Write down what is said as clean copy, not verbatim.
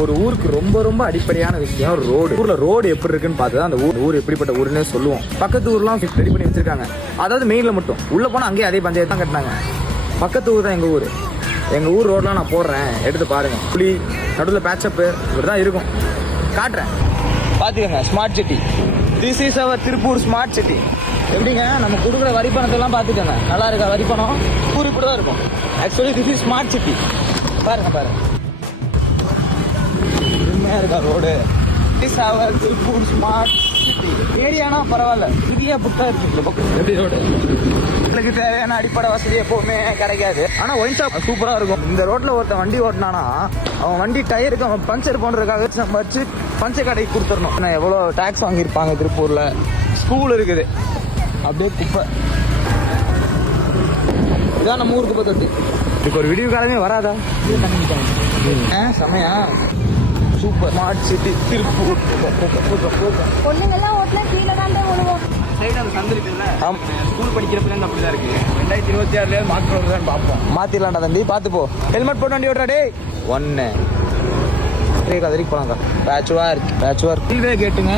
ஒரு ஊருக்கு ரொம்ப ரொம்ப அடிப்படையான விஷயம் ரோடு. ஊர்ல ரோடு எப்படி இருக்குன்னு பார்த்து அந்த ஊர் எப்படிப்பட்ட ஊருன்னே சொல்லுவோம். பக்கத்து ஊர்லாம் ரெடி பண்ணி வச்சிருக்காங்க. அதாவது மெயின்ல மட்டும் உள்ள போனா அங்கேயே அதே பந்தயத்தை தான் கட்டினாங்க. பக்கத்து ஊர் தான் எங்க ஊர். எங்க ஊர் ரோட்லாம் நான் போடுறேன், எடுத்து பாருங்க. புளி நடுவில் பேட்சப்பு இப்படிதான் இருக்கும். காட்டுறேன், பாத்துக்கோங்க. Smart city, this is our Tiruppur smart city. எப்படிங்க நம்ம கொடுக்குற வரி பணத்தெல்லாம் பார்த்துக்கோங்க. நல்லா இருக்கா வரி பணம்? ஊர் இப்படி தான் இருக்கும். Actually this is smart city. பாருங்க பாருங்க, இருக்கா ரோடு. திருப்பூர் ஸ்மார்ட் சிட்டி ஏரியானா பரவாயில்ல, இங்கேயே புட்டா இருக்கு. எப்படி ரோடு? உங்களுக்கு தேவையான அடிப்படை வசதி எப்பவுமே கிடைக்காது. ஆனா ஒயின் ஷாப் சூப்பரா இருக்கும். இந்த ரோட்ல ஒருத்தன் வண்டி ஓட்டினானா அவன் வண்டி டயருக்கு அவன் பஞ்சர் போன்றதுக்காக சம்பாதிச்சு பஞ்சர் கடைக்கு கொடுத்துடணும். எவ்வளவு டாக்ஸ் வாங்கியிருப்பாங்க. திருப்பூர்ல ஸ்கூல் இருக்குது, அப்படியே குப்பை. இதான் நம்ம ஊருக்கு பத்தி. இதுக்கு ஒரு விடிவு காலமே வராதா? செமையா சூப்பர் ஸ்மார்ட் சிட்டி திருப்பூர். பொண்ணுங்கெல்லாம் ஓட்டுனா கீழே தான் விழுவோம். சைடு அந்த சந்து இருக்குல்ல, ஸ்கூல் படிக்கிறப்பல அப்படிதான் இருக்கு. 2026 மாற்றோம் பார்ப்போம். மாத்திரலாம்டா தம்பி, பார்த்து போ. ஹெல்மெட் போட்டு வண்டி ஓட்டுறா டே. ஒன்னு கதறிக்கு போலாங்க. பேட்ச் ஒர்க் ரயில்வே கேட்டுங்க.